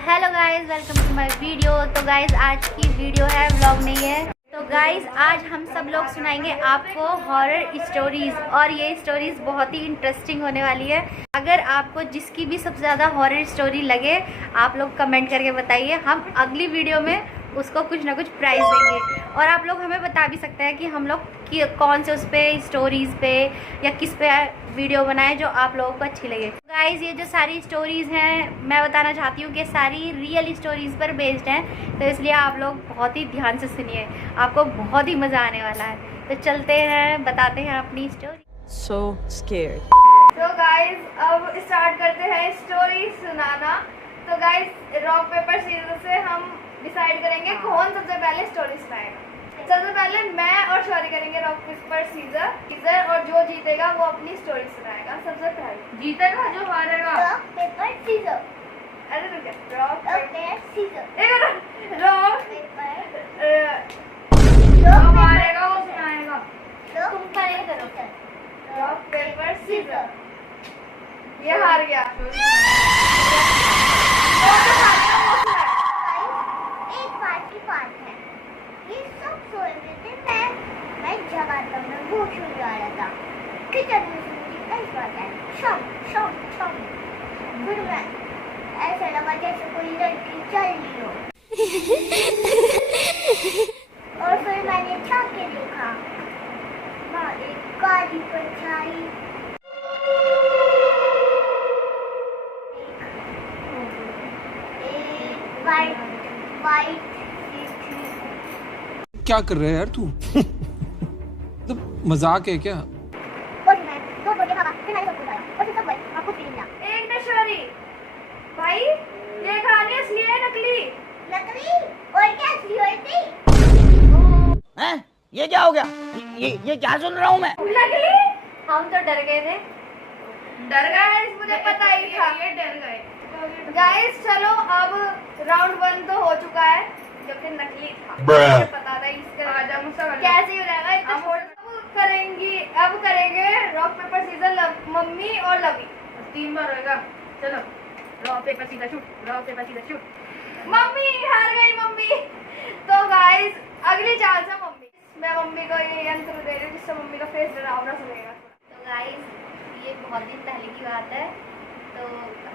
Hello guys, welcome to my video. तो guys आज की वीडियो है, व्लॉग नहीं है। तो गाइस आज हम सब लोग सुनाएंगे आपको हॉरर स्टोरीज, और ये स्टोरीज बहुत ही इंटरेस्टिंग होने वाली है। अगर आपको जिसकी भी सबसे ज़्यादा हॉरर स्टोरी लगे, आप लोग कमेंट करके बताइए। हम अगली वीडियो में उसको कुछ ना कुछ प्राइज़ देंगे। और आप लोग हमें बता भी सकते हैं कि हम लोग कौन से उस पर स्टोरीज़ पे या किस पे वीडियो बनाए जो आप लोगों को अच्छी लगे। गाइज ये जो सारी स्टोरीज़ हैं, मैं बताना चाहती हूँ कि सारी रियल स्टोरीज़ पर बेस्ड हैं, तो इसलिए आप लोग बहुत ही ध्यान से सुनिए, आपको बहुत ही मज़ा आने वाला है। तो चलते हैं, बताते हैं अपनी स्टोरी। So scared. तो गाइज अब स्टार्ट करते हैं स्टोरी सुनाना। तो गाइज रॉक पेपर सीजर से हम डिसाइड करेंगे कौन सबसे पहले स्टोरी सुनाएगा। सबसे पहले मैं और शौरी करेंगे रॉक पेपर सीजर, और जो जीतेगा वो अपनी स्टोरी सुनाएगा। सबसे पहले जीतेगा जो हारेगा। Rock paper scissor. अरे रुक जा, rock paper scissor. Rock paper जो हारेगा वो सुनाएगा। तुम पहले करो। Rock paper scissor. ये हार गया। एक बात की बात है, ये सब सोए हुए थे। मैं जगाता मैं वो सुन जा रहा था। किचन में सुनती इस बात है, शम फिर मैं ऐसा लगा जैसे कोई लड़की चल रही हो। और फिर मैंने झाँक के देखा, वहाँ एक काली परछाई, एक वाइट क्या कर रहे है यार तू? तो मजाक है क्या? और मैं दो बजे खाना फिर मैंने सब बताया और फिर सब भाई आपको फीलिंग ना एक नशोरी भाई, ये कहानी असली है नकली? नकली और क्या असली होती थी? हैं? ये क्या हो गया? ये क्या सुन रहा हूँ मैं? नकली? हम तो डर गए थे। डर गए, मुझे पता ही था। ये डर गए। गाइस चलो, अब राउंड 1 तो हो चुका है, जो कि नकली था। मुझे पता था इसका कैसे हो जाएगा। अब करेंगे रॉक पेपर सीजर, मम्मी और लवी। 3 बार होगा। चलो rock paper scissor shoot. Mummy हार गई मम्मी। तो गाइस अगली चांस है मम्मी। मैं मम्मी को ये यंत्र दे रही हूँ जिससे मम्मी का फेस डरावना सुनेगा। तो गाइस ये बहुत दिन पहले की बात है। तो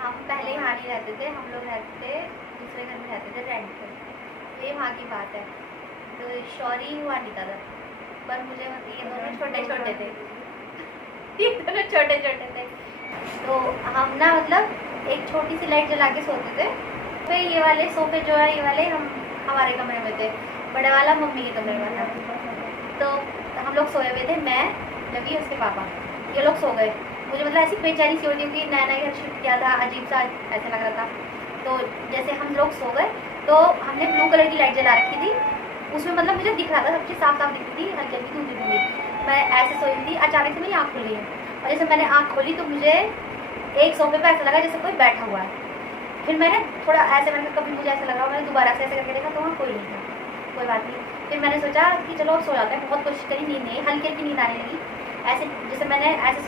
हम पहले यहाँ नहीं रहते थे, हम लोग रहते थे दूसरे घर में, रहते थे रेंट पे। तो ये वहाँ की बात है। तो शौरी हुआ नहीं था, पर मुझे ये दोनों छोटे छोटे थे। ये दोनों छोटे छोटे थे। तो हम ना मतलब एक छोटी सी लाइट जला के सोते थे। फिर ये वाले सोफे जो है, ये वाले हमारे कमरे में थे, बड़ा वाला मम्मी के कमरे में था। तो हम लोग सोए हुए थे, मैं, लवी, उसके पापा, ये लोग सो गए। मुझे मतलब ऐसी बेचारी सी होती थी, नया नया घर शिफ्ट किया था, अजीब सा ऐसा लग रहा था। तो जैसे हम लोग सो गए तो हमने ब्लू कलर की लाइट जला रखी थी। उसमें मतलब मुझे दिख रहा था, सब चीज़ साफ साफ दिख रही थी, हल्की हल्की धुंधली धुंधली। मैं ऐसे सोई थी, अचानक से मेरी आँख खुली है, और जैसे मैंने आँख खोली तो मुझे एक सोफे पर ऐसा लगा जैसे कोई बैठा हुआ है। फिर मैंने थोड़ा ऐसे, मैंने कभी मुझे ऐसा लगा, मैंने दोबारा से ऐसे करके देखा तो वहाँ कोई नहीं था। कोई बात नहीं, फिर मैंने सोचा कि चलो अब सो जाते हैं। बहुत कोशिश करी, नींद नहीं, हल्की हल्की नींद आने लगी। ऐसे जैसे मैंने ऐसे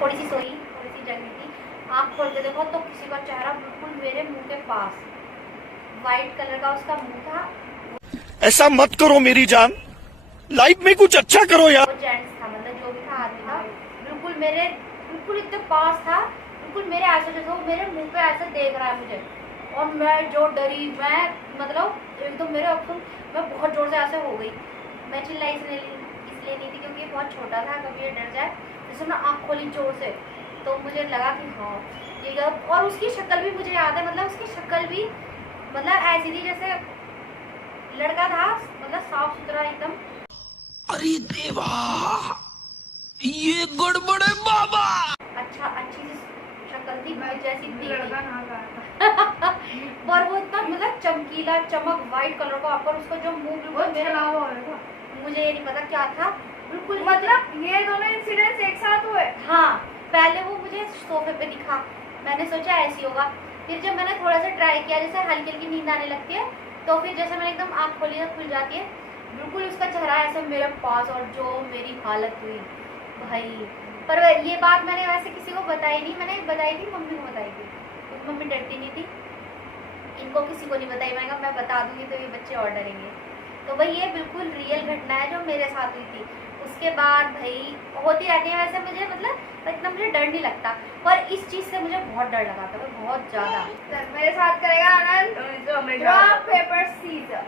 थोड़ी सी जगी थी, आँख खोल के देखो तो किसी का चेहरा बिल्कुल मेरे मुंह के पास, वाइट कलर का उसका मुंह था। ऐसा मत करो मेरी जान, लाइफ में कुछ अच्छा करो यार। वो जेंट्स था, मतलब जो भी था, आदमी था, बिल्कुल इतने पास था, बिल्कुल मेरे ऐसे जैसे वो मेरे मुंह पे ऐसे देख रहा है मुझे। और मैं जो डरी, मैं मतलब एकदम मेरे अक्सर मैं बहुत जोर से ऐसे हो गई। मैं चिल्लाई इसलिए नहीं थी क्योंकि बहुत छोटा था, कभी ये डर जाए। जैसे मैं आँख खोली जोर से तो मुझे लगा कि हाँ ये, और उसकी शक्ल भी मुझे याद है, मतलब उसकी शक्ल भी मतलब ऐसी थी जैसे लड़का था, मतलब साफ सुथरा एकदम। अरे देवा, ये गड़बड़ है बाबा। अच्छी सी शक्ल थी, जैसी थी। पर वो इतना मतलब चमकीला, चमक वाइट कलर का, पर उसका जो मुंह बिल्कुल मुझे ये नहीं पता क्या था बिल्कुल। मतलब ये दोनों इंसिडेंट्स एक साथ हुए? हाँ, पहले वो मुझे सोफे पे दिखा, मैंने सोचा ऐसी होगा। फिर जब मैंने थोड़ा सा ट्राई किया, जैसे हल्की हल्की नींद आने लगती है, तो फिर जैसे मैंने एकदम आँख खोली तो खुल जाती है, बिल्कुल उसका चेहरा ऐसे मेरे पास। और जो मेरी हालत हुई भाई, पर ये बात मैंने वैसे किसी को बताई नहीं, मैंने बताई थी मम्मी को बताई थी, क्योंकि मम्मी डरती नहीं थी इन उनको किसी को नहीं बताई। मैंने कहा मैं बता दूंगी तो ये बच्चे और डरेंगे। तो भाई ये बिल्कुल रियल घटना है जो मेरे साथ हुई थी। उसके बाद भाई होती रहती है वैसे, मुझे मतलब इतना मुझे डर नहीं लगता, पर इस चीज़ से मुझे बहुत डर लगा था, बहुत ज़्यादा। मेरे साथ करेगा Anand. Rock paper scissor,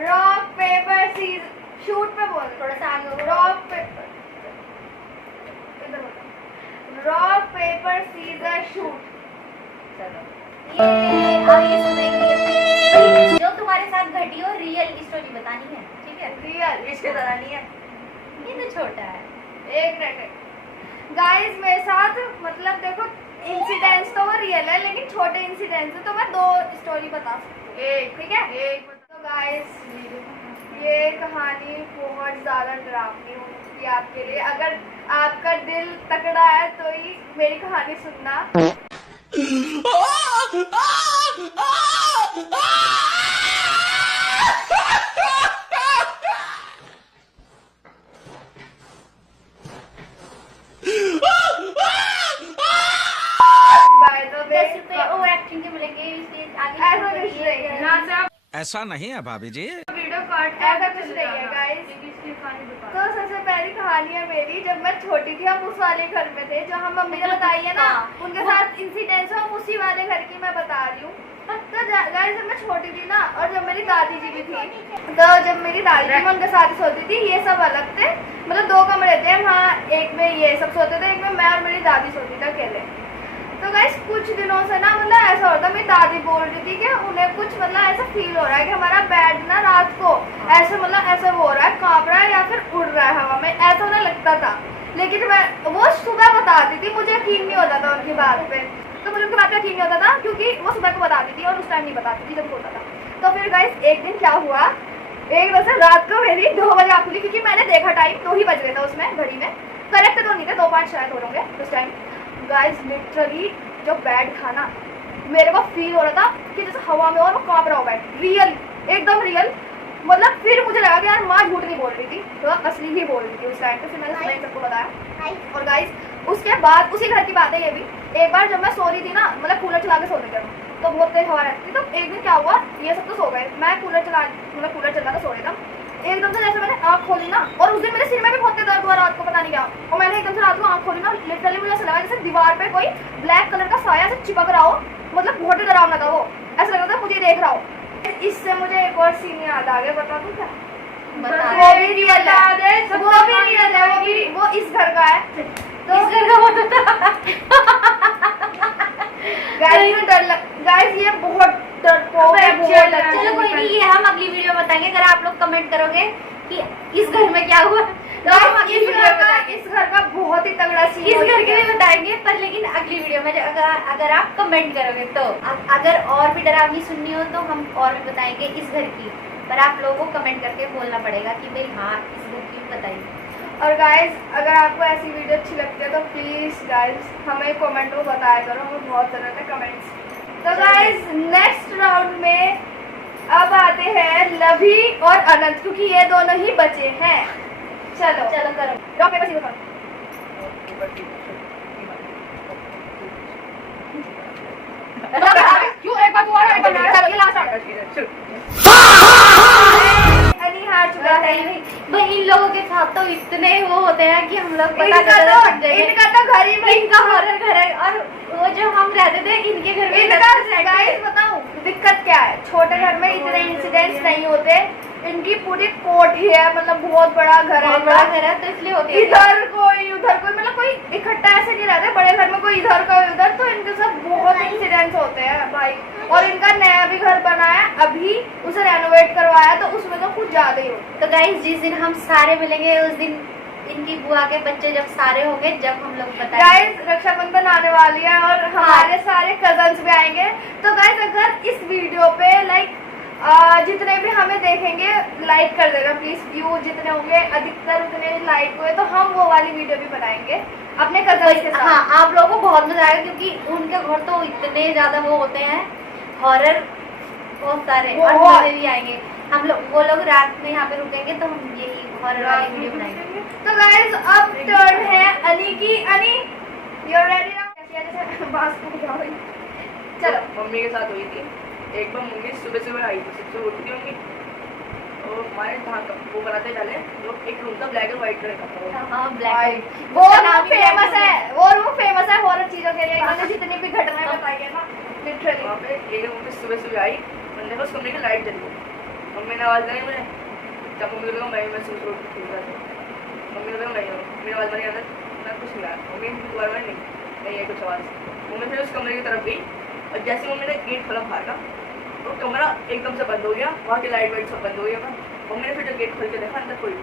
rock paper scissor, shoot पे बोल, थोड़ा सा आगे rock paper, rock paper scissor shoot. चलो ये आगे सुनेंगे जो तुम्हारे साथ घटी हो, रियल स्टोरी बतानी है, ठीक है? रियल, इसके तरह नहीं है, ये तो छोटा है। एक मिनट गाइस, मेरे साथ मतलब देखो इंसिडेंट्स तो वो रियल है, लेकिन छोटे इंसिडेंट्स है तो मैं 2 स्टोरी बता सकती हूँ। एक, ठीक है? एक तो गाइस ये कहानी बहुत ज़्यादा डरावनी होगी आपके लिए। अगर आपका दिल तगड़ा है तो ही मेरी कहानी सुनना। बाय द वे 10 रुपए ओवर एक्टिंग के मिलेंगे, इसलिए आगे ऐसा कुछ नहीं है, यहाँ से आप ऐसा नहीं है भाभी जी। वीडियो काट, ऐसा कुछ नहीं है गाइस। तो सबसे पहली कहानी है मेरी, जब मैं छोटी थी, हम उस वाले घर में थे जो हम मम्मी ने बताई है ना, उनके साथ इंसिडेंट्स हम उसी वाले घर की मैं बता रही हूँ। तो गाइस जब मैं छोटी थी ना, और जब मेरी दादी जी भी थी, तो जब मेरी दादी जी मैं उनके साथ ही सोती थी, ये सब अलग थे, मतलब 2 कमरे थे वहाँ, एक में ये सब सोते थे, एक में मैं और मेरी दादी सोती थी अकेले। तो गाइस कुछ दिनों से ना मतलब ऐसा होता, मेरी दादी बोल रही थी कि उन्हें कुछ मतलब ऐसा फील हो रहा है कि हमारा बेड ना रात को ऐसे मतलब ऐसा हो रहा है, कांप रहा है या फिर उड़ रहा है हवा में, ऐसा उन्हें लगता था। लेकिन मैं वो सुबह बताती थी, मुझे यकीन नहीं होता था उनकी बात पे। तो मुझे उनकी बात पे यकीन नहीं होता था क्योंकि वो सुबह को बताती थी और उस टाइम नहीं बताती थी जब होता था। तो फिर गाइस एक दिन क्या हुआ, एक वैसे रात को मेरी 2 बजे आँख खुली, क्योंकि मैंने देखा टाइम 2 ही बज गए था उसमें घड़ी में, करेक्ट तो नहीं थे, 2-5 शायद हो होंगे उस टाइम। गाइस लिटरली जो बेड था ना, मेरे को फील हो रहा था कि जैसे हवा में और वो कांप रहा हो बेड, रियल, एकदम रियल। मतलब फिर मुझे लगा कि यार माँ झूठ नहीं बोल रही थी, तो असली ही बोल रही थी उस टाइम पे। फिर मैंने सुबह सबको बताया। और गाइस उसके बाद उसी घर की बात है ये भी, एक बार जब मैं सो रही थी ना, मतलब कूलर चला के सो रही थी तो बहुत तेज हवा रहती थी। तो एक दिन क्या हुआ, ये सब तो सो गए, मैं कूलर चला था सो रही था, एकदम से जैसे मैंने आँख खोली ना, और उस दिन मेरे सिर में भी बहुत दर्द हुआ रात को, पता नहीं क्या, और मैंने एकदम से रात को आँख खोली ना, लिटरली मुझे ऐसा लगा जैसे दीवार पे कोई ब्लैक कलर का साया से चिपक रहा हो, मतलब बहुत ही डरावना था वो, ऐसा लग रहा था मुझे देख रहा हो। इससे मुझे एक और सीन याद आ गया, बता दूं क्या? वो भी रियल है, वो भी रियल है, वो इस घर का है। तो इस घर का होता गाइस ये बहुत डरपोक है, बहुत डर। चलो कोई नहीं, ये हम अगली वीडियो में बताएंगे। अगर आप लोग कमेंट करोगे कि इस घर में क्या हुआ तो हम अगली वीडियो में बताएंगे। इस घर का बहुत ही तगड़ा सीन, इस घर के भी बताएंगे, पर लेकिन अगली वीडियो में अगर आप कमेंट करोगे तो। अगर और भी डरावनी सुननी हो तो हम और भी बताएंगे इस घर की, पर आप लोगों को कमेंट करके बोलना पड़ेगा कि भाई हाँ इस घर की भी बताइए। और गाइस अगर आपको ऐसी वीडियो अच्छी लगती है तो प्लीज गाइस हमें कमेंट में बताया करो, हमें बहुत जरूरत है कमेंट्स। तो गाइस नेक्स्ट राउंड में अब आते हैं लवी और अनंत, क्योंकि ये दोनों ही बचे हैं। चलो चलो करो, रॉक पेपर सीजर करो। क्यों एक बार दोबारा एक बार चलो ये लास्ट राउंड। अनी हार चुका है भाई इन लोगों के साथ तो इतने वो होते हैं कि हम लोग पता इनका तो घर ही में इनका हॉरर घर है, और वो जो हम रहते थे इनके घर में गाइस बताऊं दिक्कत क्या है, छोटे घर में इतने इंसिडेंट्स नहीं होते, इनकी पूरी कोठी है, मतलब बहुत बड़ा घर है, बड़ा घर है तो इसलिए होती है। इधर कोई उधर कोई, मतलब कोई इकट्ठा ऐसे नहीं रहते, बड़े घर में कोई इधर कोई उधर, तो इनके साथ बहुत इंसिडेंट्स होते हैं भाई। और इनका नया भी घर बना है अभी, उसे रेनोवेट करवाया, तो उसमें तो कुछ ज्यादा ही होता है। तो गाइस जिस दिन हम सारे मिलेंगे उस दिन इनकी बुआ के बच्चे जब सारे होंगे, जब हम लोग बताएंगे। गाइस रक्षाबंधन आने वाली है और हमारे सारे कजन्स भी आएंगे। तो गाइस अगर इस वीडियो पे लाइक जितने भी हमें देखेंगे लाइक कर देना प्लीज, व्यू जितने होंगे अधिकतर उतने लाइक हुए तो हम वो वाली वीडियो भी बनाएंगे अपने कजन्स के साथ। हाँ आप लोगों को बहुत मजा आएगा, क्योंकि उनके घर तो इतने ज्यादा वो होते हैं हॉरर, बहुत सारे, और मजे भी आएंगे। हम लोग वो लोग रात में यहाँ पे रुकेंगे तो हम यही हॉरर वाली वीडियो बनाएंगे। तो गाइस अब टर्न है अनी की। अनी यू आर रेडी नाउ? चलो मम्मी के साथ हुई थी। एक बार मम्मी सुबह सुबह आई थी, सबसे उठती होंगी तो हमारे जहाँ वो बनाते पहले वो एक रूम था ब्लैक एंड व्हाइट कलर का। हाँ ब्लैक, वो रूम फेमस है, वो रूम फेमस है हॉरर चीजों के लिए। इन्होंने जितनी भी घटनाएं बताई है ना लिटरली। वहाँ पे एक रूम में सुबह सुबह आई, मैंने देखा उस कमरे की लाइट जली है। मम्मी ने आवाज़ लगाई मुझे, जब मम्मी लगा मैं महसूस रोड पर खेल रहा था। मम्मी ने लगा मैं मेरी आवाज़ मारी अंदर, मैं कुछ नहीं आया। मम्मी दोबारा नहीं है कुछ आवाज़। मम्मी फिर उस कमरे की तरफ गई और जैसे मम्मी ने गेट खोला बाहर का तो कमरा एकदम से बंद हो गया, वहाँ की लाइट वाइट सब बंद हो गया। मम्मी ने फिर जो गेट खोल के देखा अंदर कोई नहीं।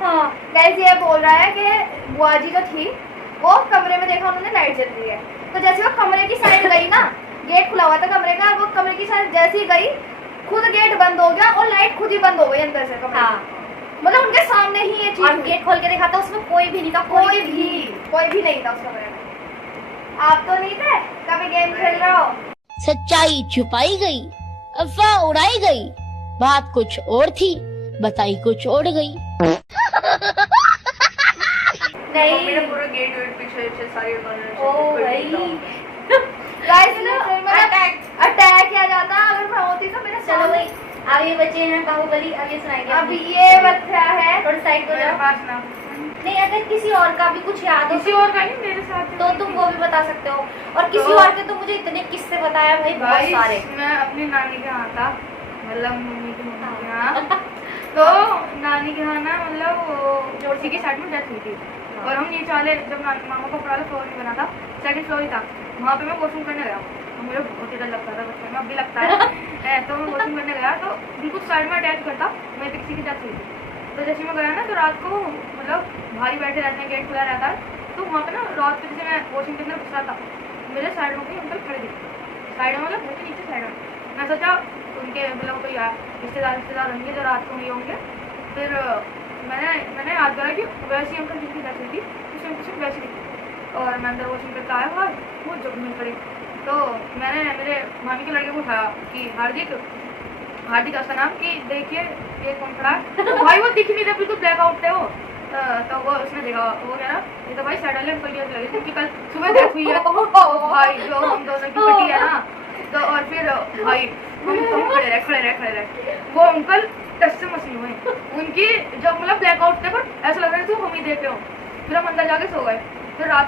हाँ गाइस ये बोल रहा है कि बुआ जी जो थी वो कमरे में देखा उन्होंने लाइट जल रही है, तो जैसे वो कमरे की साइड गई ना, गेट खुला हुआ था कमरे का, वो कमरे की साइड जैसे ही गई खुद गेट बंद हो गया और लाइट खुद ही बंद हो गई अंदर से कमरे। हाँ मतलब उनके सामने ही ये चीज। और गेट खोल के देखा था उसमें कोई भी नहीं था, कोई भी नहीं था उस कमरे में। आप तो नहीं थे, कभी गेम खेल रहे हो। सच्चाई छुपाई गई, अफवाह उड़ाई गई, बात कुछ और थी, बताई कुछ और गई। मम्मी ने पूरा गेट वेट पीछे सारी अटैक किया जाता। अगर मैं होती तो मेरे चलो भाई अब ये बच्चे हैं बाहुबली, अब ये सुनाएंगे। अब ये बच्चा है थोड़ी साइड को जाओ। नहीं अगर किसी और का भी कुछ याद हो, किसी और का नहीं मेरे साथ, तो तुम वो भी बता सकते हो। और किसी और के तो मुझे इतने किस्से बताया भाई बहुत सारे। मैं अपनी नानी के यहाँ था, मतलब मम्मी के यहाँ तो नानी के यहाँ ना मतलब जोशी की साइड में डेथ हुई थी और हम नीचे वाले जब मामा का पुराना फ्लोर नहीं बना था, सेकंड फ्लोर ही था, वहाँ पे मैं वॉशरूम करने गया। मुझे बहुत ही डर लगता था बचपन में, अब भी लगता है। तो मैं वॉशरूम करने गया तो बिल्कुल साइड में अटैच करता मैं किसी की डेथ हुई थी। तो जैसे मैं गया ना तो रात को मतलब भारी बैठे रहते हैं, गेट खुला रहता है, तो वहाँ पे ना रात को जैसे मैं वॉशिंग के अंदर घुसा था, मेरे साइड में कोई अंकल खड़े थे, साइड में मतलब घर के नीचे साइड में। मैं सोचा उनके मतलब कोई रिश्तेदार होंगे जो रात को नहीं होंगे। फिर मैंने याद करा कि वैसी अंकल जिनकी डेथ हुई थी उसी अंकल से वैसी दिखी। और मैं अंदर वॉशिंग करके आया और वो जब मिल पड़ी तो मैंने मेरे मामी के लड़के को उठाया कि हार्दिक ऐसा नाम कि देखिए ये कौन खड़ा है। तो भाई वो दिख नहीं रहा, बिल्कुल ब्लैक आउट थे वो। तो वो उसने देखा, वो कह रहा ये तो भाई साइड वाले अंकल की लगी क्योंकि कल सुबह डेथ हुई है भाई जो हम दोनों की पट्टी है ना। तो और फिर भाई हम खड़े रहे वो अंकल टच से मशीन हुए, उनकी जब मतलब ब्लैकआउट थे पर ऐसा लग रहा था हम ही देख रहे हो। फिर हम अंदर जाके सो गए। फिर रात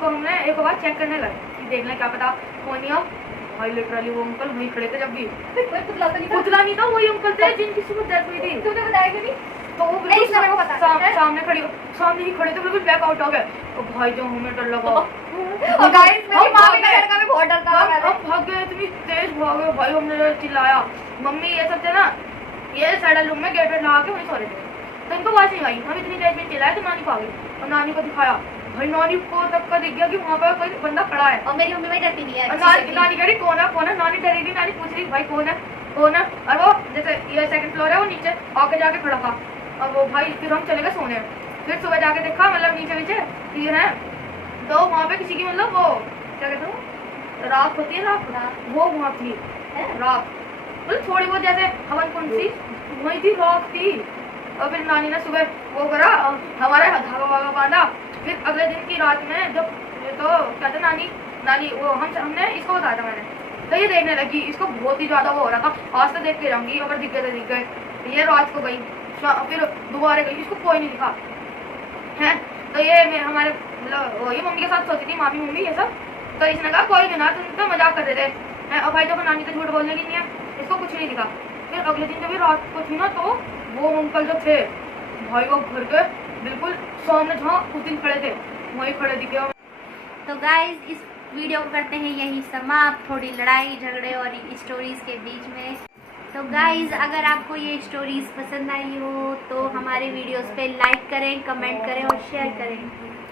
को हमने एक बार चेक करने गए कि देख लें क्या पता कौन नहीं। अब भाई लिटरली वो अंकल वहीं खड़े थे, जब भी पुतला नहीं था वही अंकल थे जिनकी सुबह डेथ हुई थी। तुमने बताया कि नहीं? तो वो बिल्कुल सामने ही खड़े थे, बिल्कुल ब्लैक आउट हो गए। तो भाई जो हमें डर लगा हम भाग गए, इतनी तेज भाग गए भाई, हमने चिल्लाया। मम्मी ये सब थे ना, ये साइड रूम में गेट लगा के वहीं सो रहे थे, तो इनको आवाज नहीं आई। हम इतनी तेज में चिल्लाए तो नानी को आ गई और नानी को दिखाया। भाई नानी को तक का दिख गया कि वहाँ पर कोई बंदा खड़ा है। और मेरी मम्मी भाई डरती नहीं है। नानी कह रही कौन है। नानी डरी थी, नानी पूछ रही भाई कौन है। और वो जैसे ये सेकंड फ्लोर है, वो नीचे आके जाके खड़ा था। और वो भाई फिर हम चले गए सोने। फिर सुबह जाके देखा मतलब नीचे ये है, तो वहाँ पे किसी की मतलब वो क्या कहते हो राख होती है, राख वो वहाँ थी। राख मतलब थोड़ी बहुत जैसे हवन कुंड सी वही थी, राख थी। और फिर नानी ने सुबह वो करा, हमारे धागा वागा बांधा। फिर अगले दिन की रात में जब तो क्या था नानी वो हमने इसको बताया था मैंने, तो ये देखने लगी, इसको बहुत ही ज्यादा वो हो रहा था। आज तो देख के जाऊंगी, अगर दिख गए तो दिख गए। ये रात को गई, फिर दोबारा गई, इसको कोई नहीं दिखा है। तो ये हमारे मतलब ये मम्मी के साथ सोती थी, मामी मम्मी ये सब। तो इसने कहा कोई भी ना, तुम तो मजाक कर रहे थे। और भाई जब नानी तो झूठ बोलने की नहीं है, इसको कुछ नहीं दिखा। फिर अगले दिन जब ये रात को थी ना, तो वो अंकल जो थे भाई वो घर के बिल्कुल सामने जहाँ उस दिन खड़े थे वहीं खड़े दिखे। तो गाइज इस वीडियो को करते हैं यही समाप्त, थोड़ी लड़ाई झगड़े और स्टोरीज के बीच में। तो गाइज अगर आपको ये स्टोरीज पसंद आई हो तो हमारे वीडियोस पे लाइक करें, कमेंट करें और शेयर करें।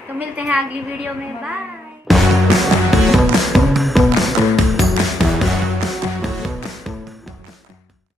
तो मिलते हैं अगली वीडियो में, बाय।